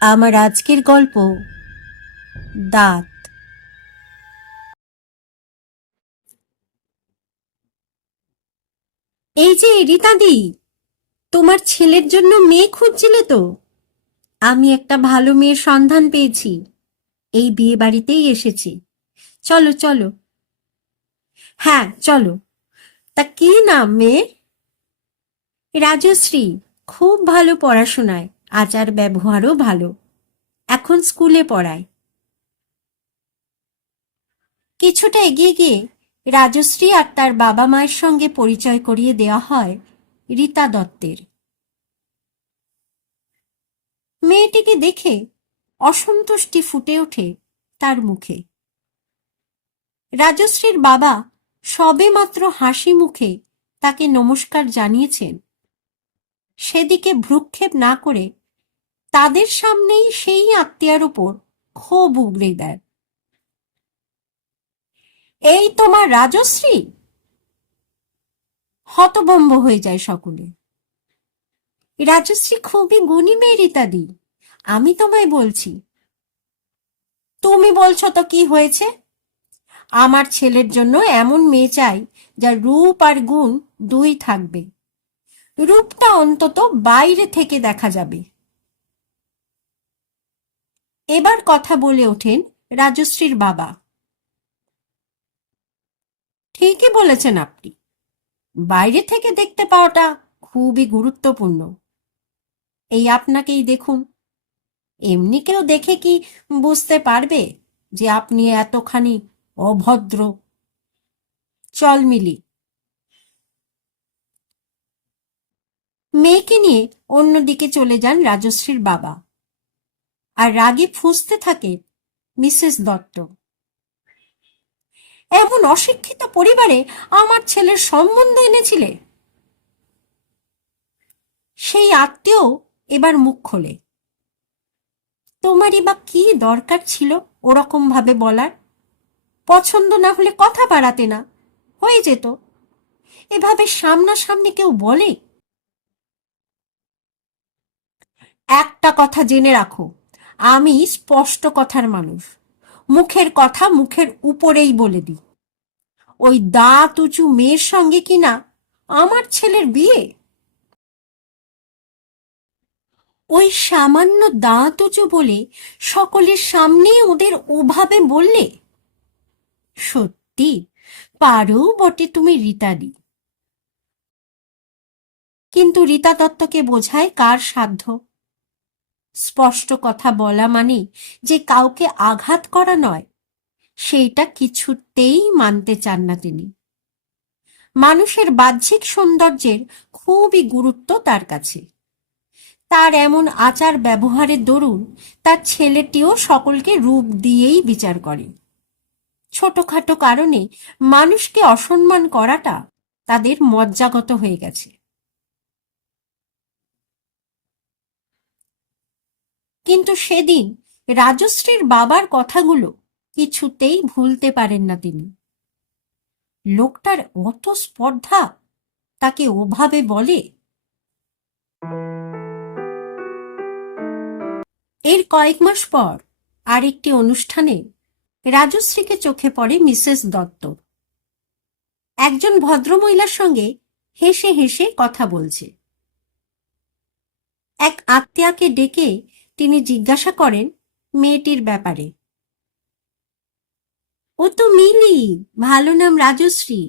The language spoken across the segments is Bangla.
আমার আজকের গল্প দাঁত। এই যে রীতাদি, তোমার ছেলের জন্য মেয়ে খুঁজছিলে তো? আমি একটা ভালো মেয়ের সন্ধান পেয়েছি। এই বিয়ে বাড়িতেই এসেছি। চলো চলো। হ্যাঁ চলো। তা কি নাম মেয়ের? রাজশ্রী। খুব ভালো পড়াশোনায়, আচার ব্যবহারও ভালো। এখন স্কুলে পড়ায়। কিছুটা এগিয়ে গিয়ে রাজশ্রী আর তার বাবা মায়ের সঙ্গে পরিচয় করিয়ে দেওয়া হয় রীতা দত্তের। মেয়েটিকে দেখে অসন্তুষ্টি ফুটে ওঠে তার মুখে। রাজশ্রীর বাবা সবেমাত্র হাসি মুখে তাকে নমস্কার জানিয়েছেন, সেদিকে ভ্রুক্ষেপ না করে তাদের সামনেই সেই আত্মীয়ার উপর ক্ষোভ উগরে দেয়। এই তোমার রাজশ্রী? হতভম্ব হয়ে যায় সকলে। রাজশ্রী খুবই গুণী মেয়ে রীতাদি, আমি তোমায় বলছি। তুমি বলছো তো কি হয়েছে? আমার ছেলের জন্য এমন মেয়ে চাই যার রূপ আর গুণ দুই থাকবে। রূপটা অন্তত বাইরে থেকে দেখা যাবে। এবার কথা বলে ওঠেন রাজশ্রীর বাবা। ঠিকই বলেছেন আপনি, বাইরে থেকে দেখতে পাওয়াটা খুবই গুরুত্বপূর্ণ। এই আপনাকেই দেখুন, এমনি কেউ দেখে কি বুঝতে পারবে যে আপনি এতখানি অভদ্র? চল মিলি। মেয়েকে নিয়ে অন্যদিকে চলে যান রাজশ্রীর বাবা, আর রাগে ফুঁসতে থাকে মিসেস দত্ত। এমন অশিক্ষিত পরিবারে আমার ছেলের সম্বন্ধ এনেছিলে? সেই আত্মীয় এবার মুখ খোলে। তোমারই বা কি দরকার ছিল ওরকম ভাবে বলার? পছন্দ না হলে কথা বাড়াতে না, হয়ে যেত। এভাবে সামনাসামনি কেউ বলে? একটা কথা জেনে রাখো, আমি স্পষ্ট কথার মানুষ। মুখের কথা মুখের উপরেই বলে দিই। ওই দাঁত উঁচু মেয়ের সঙ্গে কিনা আমার ছেলের বিয়ে? ওই সামান্য দাঁত উঁচু বলে সকলের সামনে ওদের ওভাবে বললে? সত্যি পারো বটে তুমি রীতাদি। কিন্তু রীতা দত্তকে বোঝায় কার সাধ্য? স্পষ্ট কথা বলা মানে যে কাউকে আঘাত করা নয়, সেইটা কিছুতেই মানতে চান না তিনি। মানুষের বাহ্যিক সৌন্দর্যের খুবই গুরুত্ব তার কাছে। তার এমন আচার ব্যবহারের দরুন তার ছেলেটিও সকলকে রূপ দিয়েই বিচার করে। ছোটখাটো কারণে মানুষকে অসম্মান করাটা তাদের মজ্জাগত হয়ে গেছে। কিন্তু সেদিন রাজশ্রীর বাবার কথাগুলো কিছুতেই ভুলতে পারেন না তিনি। লোকটার অত স্পর্ধা, তাকে ওভাবে বলে? এর কয়েক মাস পর আরেকটি অনুষ্ঠানে রাজশ্রীকে চোখে পড়ে মিসেস দত্ত। একজন ভদ্রমহিলার সঙ্গে হেসে হেসে কথা বলছে। এক আত্মীয়াকে ডেকে তিনি জিজ্ঞাসা করেন মেয়েটির ব্যাপারে। ও তো মিলি, ভালো নাম রাজশ্রী,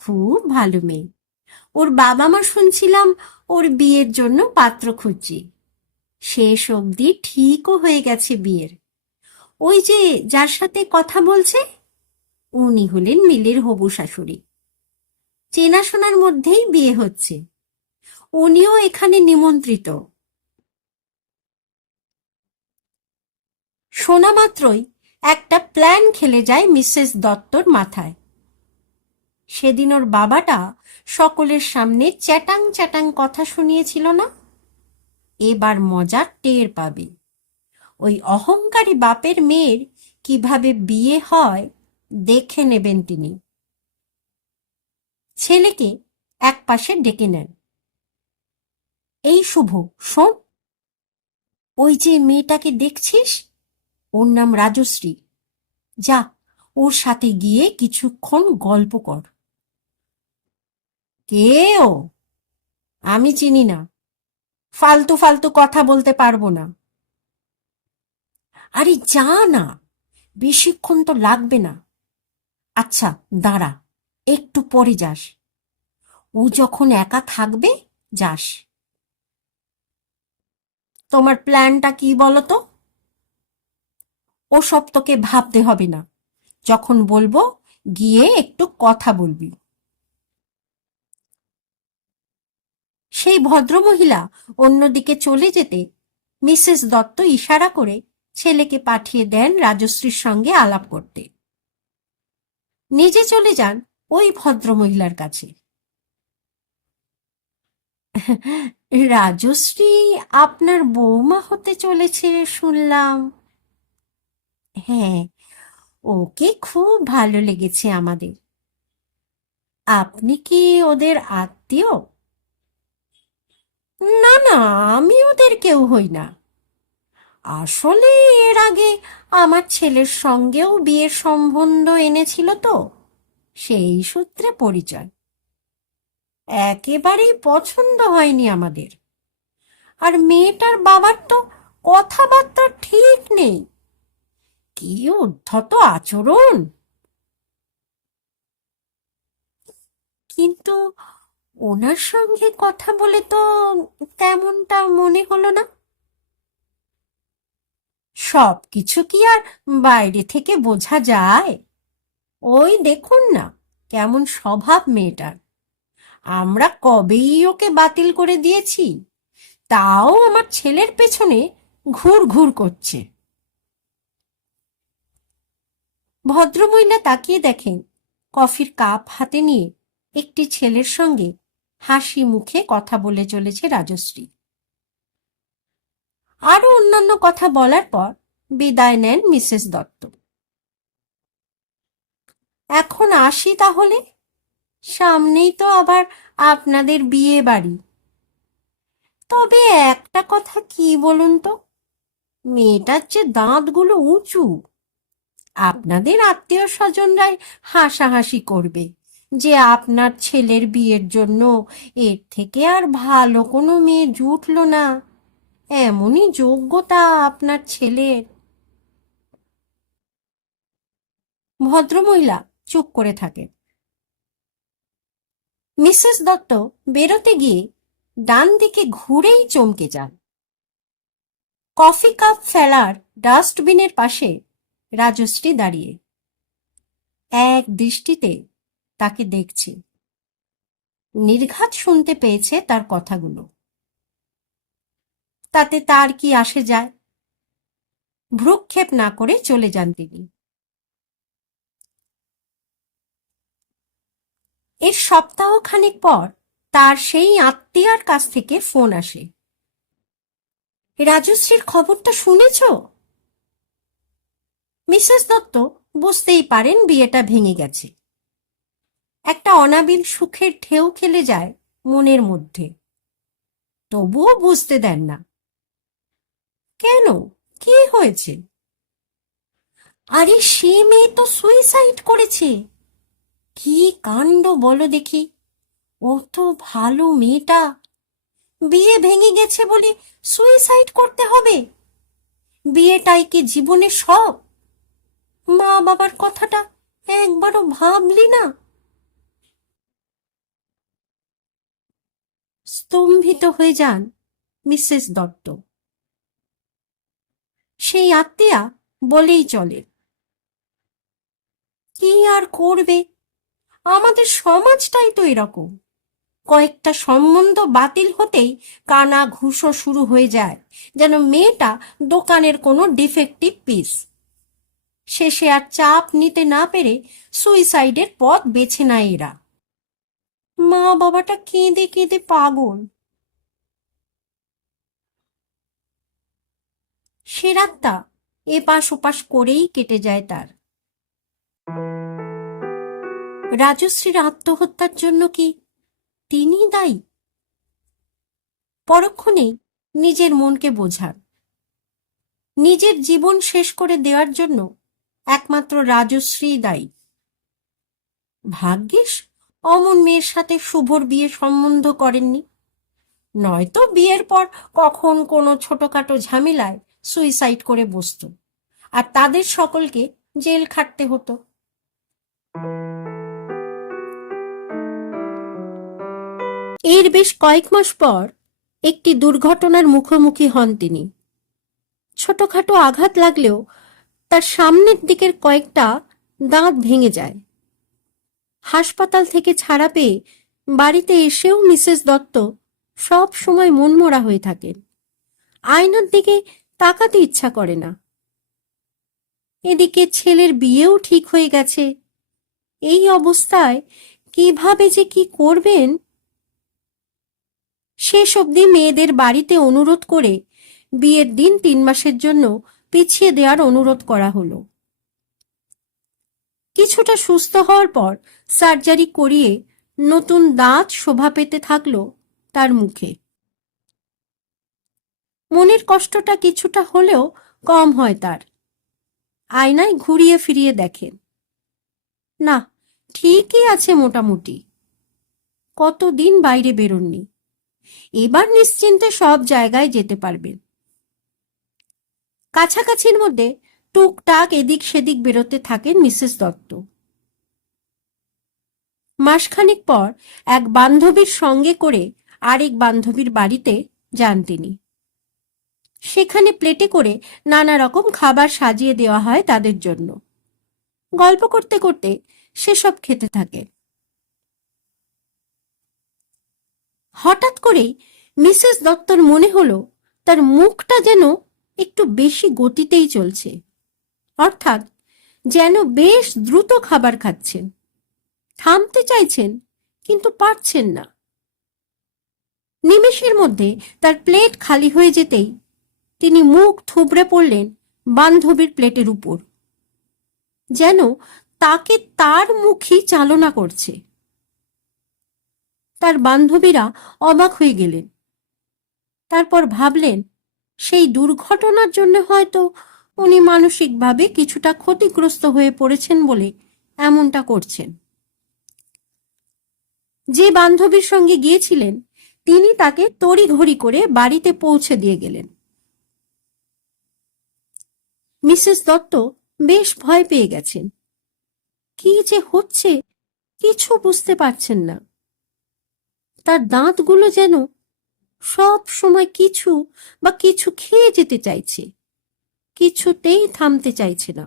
খুব ভালো মেয়ে। ওর বাবা মা শুনছিলাম ওর বিয়ের জন্য পাত্র খুঁজছি। শেষ অবধি ঠিকও হয়ে গেছে বিয়ের। ওই যে যার সাথে কথা বলছে, উনি হলেন মিলের হবু শাশুড়ি। চেনাশোনার মধ্যেই বিয়ে হচ্ছে। উনিও এখানে নিমন্ত্রিত। শোনা মাত্রই একটা প্ল্যান খেলে যায় মিসেস দত্তর মাথায়। সেদিন ওর বাবাটা সকলের সামনে চ্যাটাং চ্যাটাং কথা শুনিয়েছিল না? এবার মজা টের পাবে। ওই অহংকারী বাপের মেয়ের কিভাবে বিয়ে হয় দেখে নেবেন তিনি। ছেলেকে এক পাশে ডেকে নেন। এই শুভ, শোন, ওই যে মেয়েটাকে দেখছিস, ওর নাম রাজশ্রী। যা, ওর সাথে গিয়ে কিছুক্ষণ গল্প কর। কে ও? আমি চিনি না, ফালতু ফালতু কথা বলতে পারবো না। আরে যা না, বেশিক্ষণ তো লাগবে না। আচ্ছা দাঁড়া, একটু পরে যাস, ও যখন একা থাকবে যাস। তোমার প্ল্যানটা কি বলো তো? ওসব তোকে ভাবতে হবে না, যখন বলবো গিয়ে একটু কথা বলবি। সেই ভদ্রমহিলা অন্যদিকে চলে যেতে মিসেস দত্ত ইশারা করে ছেলেকে পাঠিয়ে দেন রাজশ্রীর সঙ্গে আলাপ করতে। নিজে চলে যান ওই ভদ্রমহিলার কাছে। রাজশ্রী আপনার বৌমা হতে চলেছে শুনলাম। হ্যাঁ, ওকে খুব ভালো লেগেছে আমাদের। আপনি কি ওদের আত্মীয়? না না, আমি ওদের কেউ হই না। আসলে এর আগে আমার ছেলের সঙ্গেও বিয়ের সম্বন্ধ এনেছিল তো, সেই সূত্রে পরিচয়। একেবারেই পছন্দ হয়নি আমাদের। আর মেয়েটার বাবার তো কথাবার্তা ঠিক নেই, কি উদ্ধত আচরণ। কিন্তু ওনার সঙ্গে কথা বলে তো তেমনটা মনে হলো না। সব কিছু কি আর বাইরে থেকে বোঝা যায়? ওই দেখুন না কেমন স্বভাব মেয়েটার। আমরা কবেই ওকে বাতিল করে দিয়েছি, তাও আমার ছেলের পেছনে ঘুর ঘুর করছে। ভদ্রমহিলা তাকিয়ে দেখেন কফির কাপ হাতে নিয়ে একটি ছেলের সঙ্গে হাসি মুখে কথা বলে চলেছে রাজশ্রী। আরো অন্যান্য কথা বলার পর বিদায় নেন মিসেস দত্ত। এখন আসি তাহলে, সামনেই তো আবার আপনাদের বিয়ে বাড়ি। তবে একটা কথা কি বলুন তো, মেয়েটার যে দাঁতগুলো উঁচু, আপনাদের আত্মীয় স্বজনরাই হাসাহাসি করবে যে আপনার ছেলের বিয়ের জন্য এর থেকে আর ভালো কোনো মেয়ে জুটল না, এমনই যোগ্যতা আপনার ছেলের। ভদ্রমহিলা চুপ করে থাকেন। মিসেস দত্ত বেরোতে গিয়ে ডান দিকে ঘুরেই চমকে যান। কফি কাপ ফেলার ডাস্টবিনের পাশে রাজশ্রী দাঁড়িয়ে এক দৃষ্টিতে তাকে দেখছে। নির্ঘাত শুনতে পেয়েছে তার কথাগুলো। তাতে তার কি আসে যায়? ভ্রুক্ষেপ না করে চলে যান তিনি। এর সপ্তাহখানেক পর তার সেই আত্মীয়ার কাছ থেকে ফোন আসে। রাজশ্রীর খবরটা শুনেছ? মিসেস দত্ত বুঝতেই পারেন বিয়েটা ভেঙে গেছে। একটা অনাবিল সুখের ঢেউ খেলে যায় মনের মধ্যে, তবুও বুঝতে দেন না। কেন, কি হয়েছে? আরে সে মেয়ে তো সুইসাইড করেছে। কি কাণ্ড বলো দেখি! ও তো ভালো মেয়েটা, বিয়ে ভেঙে গেছে বলে সুইসাইড করতে হবে? বিয়েটাই কি জীবনের সব? মা বাবার কথাটা একবারও ভাবলি না? স্তম্ভিত হয়ে যান মিসেস দত্ত। সেই আত্মীয়া বলেই চলে, কি আর করবে, আমাদের সমাজটাই তো এরকম। কয়েকটা সম্বন্ধ বাতিল হতেই কানা ঘুষো শুরু হয়ে যায়, যেন মেয়েটা দোকানের কোনো ডিফেক্টিভ পিস। শেষে আর চাপ নিতে না পেরে সুইসাইডের পথ বেছে নেয় এরা। মা বাবাটা কেঁদে কেঁদে পাগল। সে রাতটা এপাশ ওপাশ করেই কেটে যায় তার। রাজশ্রীর আত্মহত্যার জন্য কি তিনি দায়ী? পরক্ষণেই নিজের মনকে বোঝান নিজের জীবন শেষ করে দেওয়ার জন্য একমাত্র রাজশ্রী দায়ী। ভাগ্যিস অমন মেয়ের সাথে শুভর বিয়ে সম্বন্ধ করেননি, নয়তো বিয়ের পর কখন কোনো ছোটখাটো ঝামেলায় সুইসাইড করে বসত, আর তাদের সকলকে জেল খাটতে হতো। এর বেশ কয়েক মাস পর একটি দুর্ঘটনার মুখোমুখি হন তিনি। ছোটখাটো আঘাত লাগলেও তার সামনের দিকের কয়েকটা দাঁত ভেঙে যায়। হাসপাতাল থেকে ছাড়া পেয়ে বাড়িতে এসেও মিসেস দত্ত সব সময় মনমরা হয়ে থাকেন, আয়নার দিকে তাকাতে ইচ্ছা করে না। এদিকে ছেলের বিয়েও ঠিক হয়ে গেছে, এই অবস্থায় কিভাবে যে কি করবেন। শেষ অবধি মেয়েদের বাড়িতে অনুরোধ করে বিয়ের দিন 3 মাসের জন্য পিছিয়ে দেওয়ার অনুরোধ করা হলো। কিছুটা সুস্থ হওয়ার পর সার্জারি করিয়ে নতুন দাঁত শোভা পেতে থাকলো তার মুখে। মনের কষ্টটা কিছুটা হলেও কম হয় তার। আয়নায় ঘুরিয়ে ফিরিয়ে দেখেন, না, ঠিকই আছে মোটামুটি। কতদিন বাইরে বেরোননি, এবার নিশ্চিন্তে সব জায়গায় যেতে পারবেন। কাছাকাছির মধ্যে টুকটাক এদিক সেদিক বেরোতে থাকেন মিসেস দত্ত। মাসখানেক পর এক বান্ধবীর সঙ্গে করে আরেক বান্ধবীর বাড়িতে যান তিনি। সেখানে প্লেটে করে নানা রকম খাবার সাজিয়ে দেওয়া হয় তাদের জন্য। গল্প করতে করতে সেসব খেতে থাকে। হঠাৎ করেই মিসেস দত্তর মনে হলো তার মুখটা যেন একটু বেশি গতিতেই চলছে, অর্থাৎ যেন বেশ দ্রুত খাবার খাচ্ছেন। থামতে চাইছেন কিন্তু পারছেন না। নিমেষের মধ্যে তার প্লেট খালি হয়ে যেতেই তিনি মুখ থুবড়ে পড়লেন বান্ধবীর প্লেটের উপর, যেন তাকে তার মুখই চালনা করছে। তার বান্ধবীরা অবাক হয়ে গেলেন। তারপর ভাবলেন সেই দুর্ঘটনার জন্য হয়তো উনি মানসিকভাবে কিছুটা ক্ষতিগ্রস্ত হয়ে পড়েছেন বলে এমনটা করছেন। যে বান্ধবীর সঙ্গে গিয়েছিলেন তিনি তাকে তড়িঘড়ি করে বাড়িতে পৌঁছে দিয়ে গেলেন। মিসেস দত্ত বেশ ভয় পেয়ে গেছেন। কি যে হচ্ছে কিছু বুঝতে পারছেন না। তার দাঁতগুলো যেন সব সময় কিছু বা কিছু খেয়ে যেতে চাইছে, কিছুতেই থামতে চাইছে না।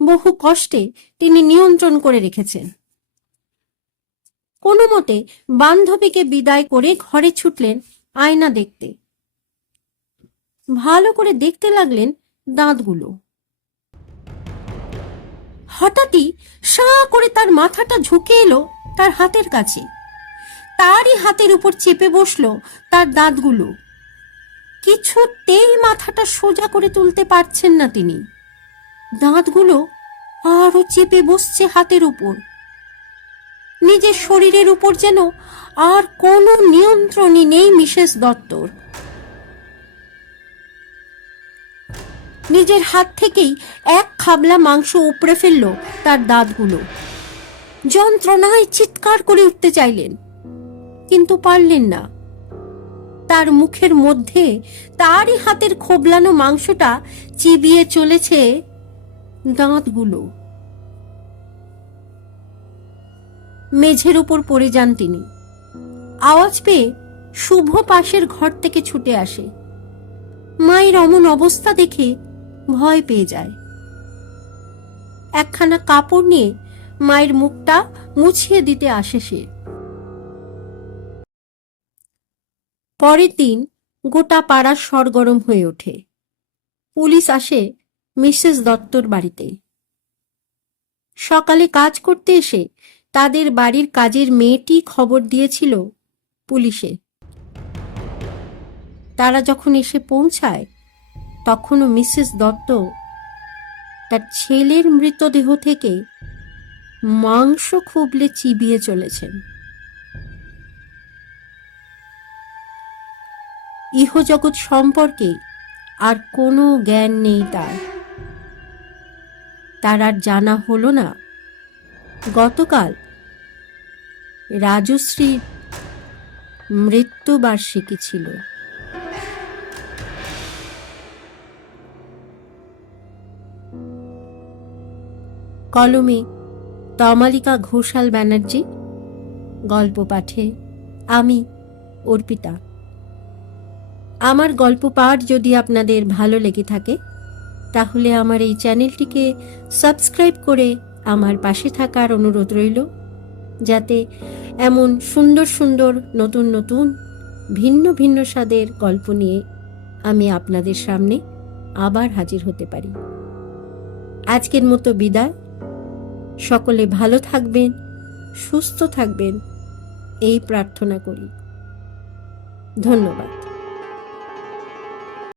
বহু কষ্টে তিনি নিয়ন্ত্রণ করে রেখেছেন। কোনো মতে বান্ধবীকে বিদায় করে ঘরে ছুটলেন আয়না দেখতে। ভালো করে দেখতে লাগলেন দাঁতগুলো। হঠাৎই সাঁ করে তার মাথাটা ঝুঁকে এলো তার হাতের কাছে। তারই হাতের উপর চেপে বসলো তার দাঁতগুলো। কিছুতেই মাথাটা সোজা করে তুলতে পারছেন না তিনি। দাঁতগুলো আরো চেপে বসছে হাতের উপর। নিজের শরীরের উপর যেন আর কোনো নিয়ন্ত্রণই নেই মিসেস দত্তর। নিজের হাত থেকেই এক খাবলা মাংস উপড়ে ফেলল তার দাঁতগুলো। যন্ত্রণায় চিৎকার করে উঠতে চাইলেন, কিন্তু পারলেন না। তার মুখের মধ্যে তারই হাতের খোবলানো মাংসটা চিবিয়ে চলেছে দাঁতগুলো। মেঝের উপর পড়ে যান তিনি। আওয়াজ পেয়ে শুভ পাশের ঘর থেকে ছুটে আসে। মায়ের অমন অবস্থা দেখে ভয় পেয়ে যায়। একখানা কাপড় নিয়ে মায়ের মুখটা মুছিয়ে দিতে আসে সে। পরের দিন গোটা পাড়া সরগরম হয়ে ওঠে। পুলিশ আসে মিসেস দত্তর বাড়িতে। সকালে কাজ করতে এসে তাদের বাড়ির কাজের মেয়েটি খবর দিয়েছিল পুলিশে। তারা যখন এসে পৌঁছায় তখনও মিসেস দত্ত তার ছেলের মৃতদেহ থেকে মাংস খুবলে চিবিয়ে চলেছেন। ইহজগৎ সম্পর্কে আর কোনো জ্ঞান নেই তার আর জানা হলো না গতকাল রাজশ্রীর মৃত্যুবার্ষিকী ছিল। কলমে তমালিকা ঘোষাল ব্যানার্জি, গল্প পাঠে আমি অর্পিতা। আমার গল্প পাঠ যদি আপনাদের ভালো লেগে থাকে তাহলে আমার এই চ্যানেলটিকে সাবস্ক্রাইব করে আমার পাশে থাকার অনুরোধ রইল, যাতে এমন সুন্দর সুন্দর নতুন নতুন ভিন্ন ভিন্ন স্বাদের গল্প নিয়ে আমি আপনাদের সামনে আবার হাজির হতে পারি। আজকের মতো বিদায়। সকলে ভালো থাকবেন, সুস্থ থাকবেন এই প্রার্থনা করি। ধন্যবাদ।